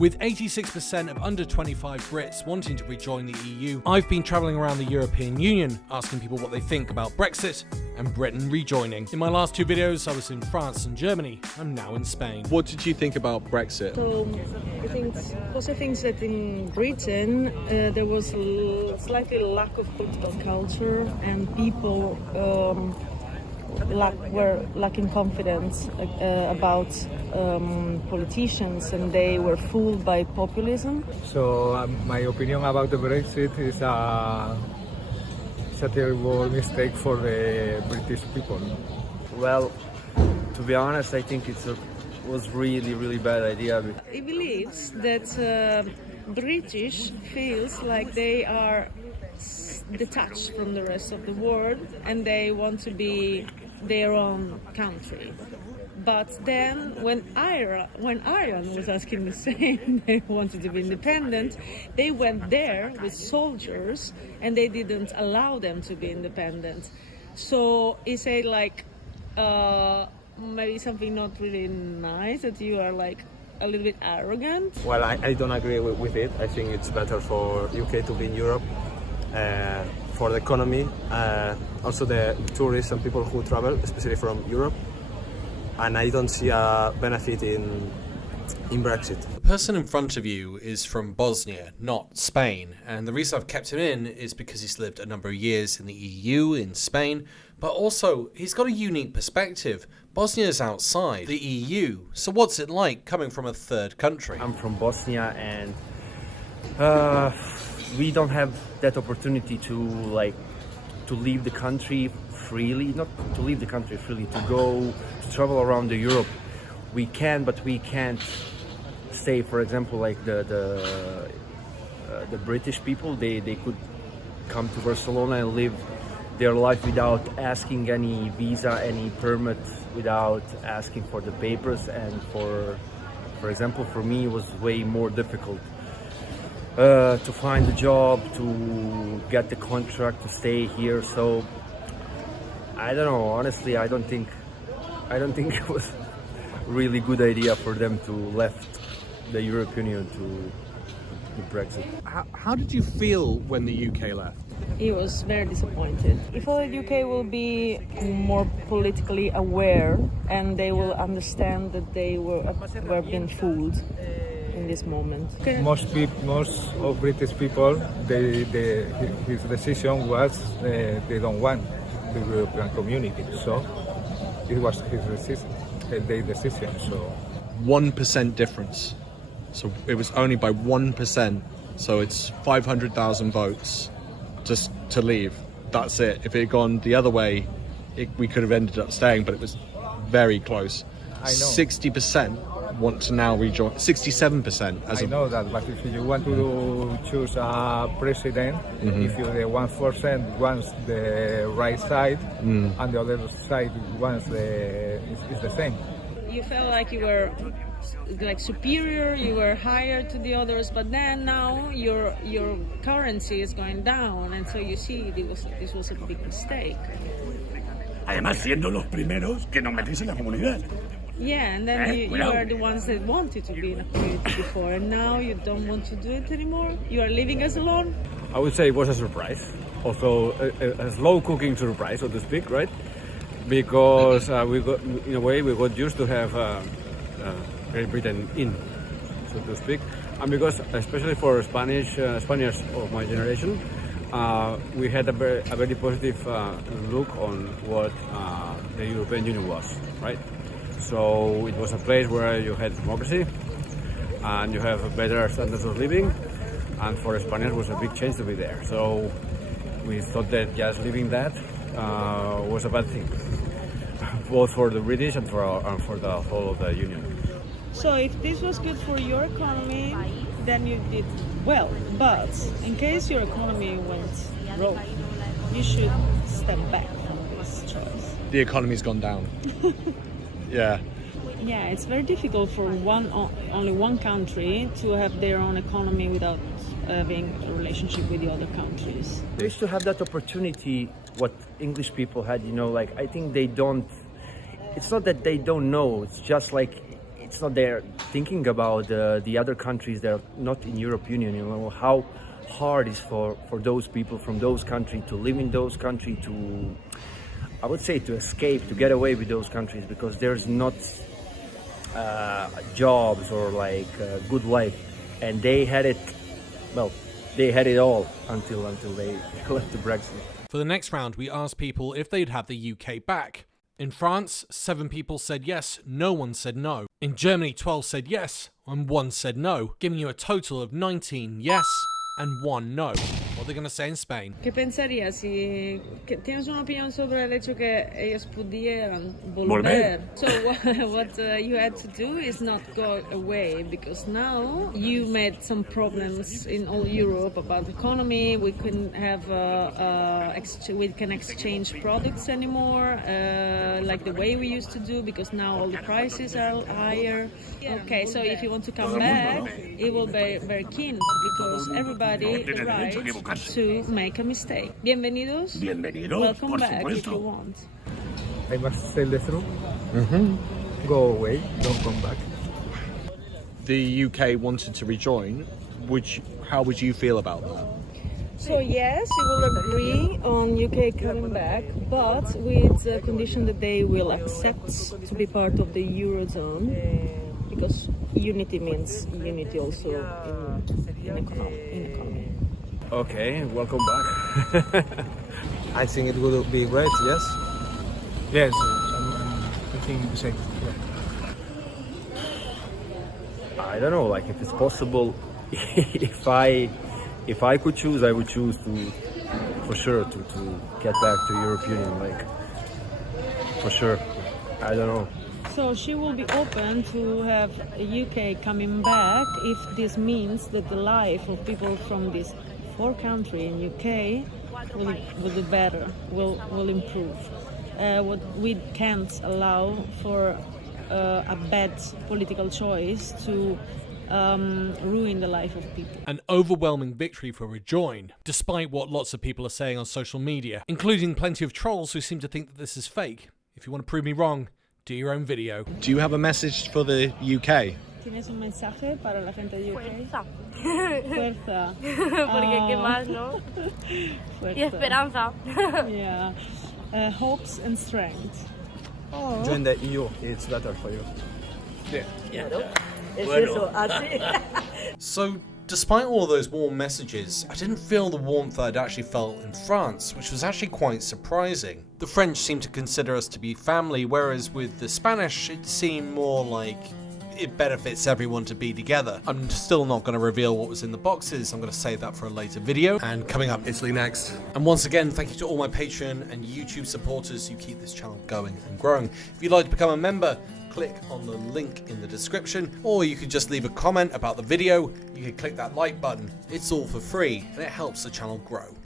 With 86% of under 25 Brits wanting to rejoin the EU, I've been travelling around the European Union, asking people what they think about Brexit and Britain rejoining. In my last two videos, I was in France and Germany. I'm now in Spain. What did you think about Brexit? So I think also things that in Britain there was slightly lack of political culture and people were lacking confidence about politicians, and they were fooled by populism. So my opinion about the Brexit is it's a terrible mistake for the British people. Well, to be honest, I think it was really bad idea. He believes that British feels like they are detached from the rest of the world and they want to be their own country. But then when Ireland was asking the same, they wanted to be independent, they went there with soldiers and they didn't allow them to be independent. So he said like maybe something not really nice, that you are like a little bit arrogant. Well, I don't agree with it. I think it's better for UK to be in Europe. For the economy, also the tourists and people who travel, especially from Europe, and I don't see a benefit in Brexit. The person in front of you is from Bosnia, not Spain, and the reason I've kept him in is because he's lived a number of years in the EU, in Spain, but also he's got a unique perspective. Bosnia's outside the EU, so what's it like coming from a third country? I'm from Bosnia, and we don't have that opportunity to leave the country freely, not to leave the country freely, to travel around Europe. We can, but we can't stay, for example, like the British people, they could come to Barcelona and live their life without asking any visa, any permit, without asking for the papers, and for example, for me it was way more difficult to find a job, to get the contract, to stay here. So I don't know, honestly, I don't think it was really good idea for them to left the European Union to Brexit. How did you feel when the UK left? He was very disappointed. He thought the UK will be more politically aware and they will understand that they were being fooled in this moment. Most of British people, his decision was they don't want the European community. So it was their decision. So 1% difference. So it was only by 1%. So it's 500,000 votes just to leave. That's it. If it had gone the other way, we could have ended up staying, but it was very close. I know. 60% want to now rejoin. 67%. I know that, but if you want to choose a president, if you the 1% wants the right side and the other side wants it's the same. You felt like you were like superior, you were higher to the others, but then now your currency is going down, and so you see this was a big mistake. Además, siendo los primeros que nos metéis en la comunidad. Yeah, and then you are the ones that wanted to be in a community before, and now you don't want to do it anymore? You are leaving us alone? I would say it was a surprise. Also, a slow cooking surprise, so to speak, right? Because we got used to have Great Britain in, so to speak. And because, especially for Spaniards of my generation, we had a very positive look on what the European Union was, right? So it was a place where you had democracy and you have better standards of living, and for Spaniards it was a big change to be there. So we thought that just leaving that was a bad thing, both for the British and for the whole of the Union. So if this was good for your economy, then you did well. But in case your economy went wrong, you should step back from this choice. The economy's gone down. Yeah. Yeah, it's very difficult for only one country to have their own economy without having a relationship with the other countries. They used to have that opportunity, what English people had, like I think they don't, it's not that they don't know, it's just like it's not there thinking about the other countries that are not in European Union. You know how hard it is for those people from those countries to live in those countries, to, I would say, to escape, to get away with those countries, because there's not jobs or like good life, and they had it. Well, they had it all until they left the Brexit. For the next round, we asked people if they'd have the UK back. In France, 7 people said yes, no one said no. In Germany, 12 said yes, and 1 said no, giving you a total of 19 yes and 1 no. What are they going to say in Spain? ¿Qué pensarías si tienes una opinión sobre el hecho que ellos pudieran Volver. So what you had to do is not go away, because now you made some problems in all Europe about the economy. We couldn't have we can exchange products anymore like the way we used to do, because now all the prices are higher. Okay, so if you want to come back, it will be very keen, because everybody Tiene right derecho a equivocarse. to make a mistake. Bienvenidos. Bienvenidos, Welcome por back if supuesto. you want. I must tell the truth. Go away, don't come back. The UK wanted to rejoin, how would you feel about that? So yes, we will agree on UK coming back, but with the condition that they will accept to be part of the Eurozone, because unity means unity also in economy. Okay, welcome back. I think it would be great, yes. Yes, I think the same. I don't know, like if it's possible, if I could choose, I would choose to, for sure, to get back to European Union, like, for sure. I don't know. So she will be open to have UK coming back if this means that the life of people from these 4 countries in UK will be better, will improve. What we can't allow for a bad political choice to ruin the life of people. An overwhelming victory for Rejoin, despite what lots of people are saying on social media, including plenty of trolls who seem to think that this is fake. If you want to prove me wrong, do your own video. Do you have a message for the UK? ¿Tienes un mensaje para la gente de UK? Fuerza. Fuerza. Porque qué más, ¿no? Fuerza. Y esperanza. Yeah. Hopes and strength. Join the EU, it's better for you. So, despite all those warm messages, I didn't feel the warmth I'd actually felt in France, which was actually quite surprising. The French seemed to consider us to be family, whereas with the Spanish, it seemed more like it benefits everyone to be together. I'm still not going to reveal what was in the boxes. I'm going to save that for a later video. And coming up, Italy next. and once again, thank you to all my Patreon and YouTube supporters who keep this channel going and growing. If you'd like to become a member, click on the link in the description, or you could just leave a comment about the video. You could click that like button. It's all for free and it helps the channel grow.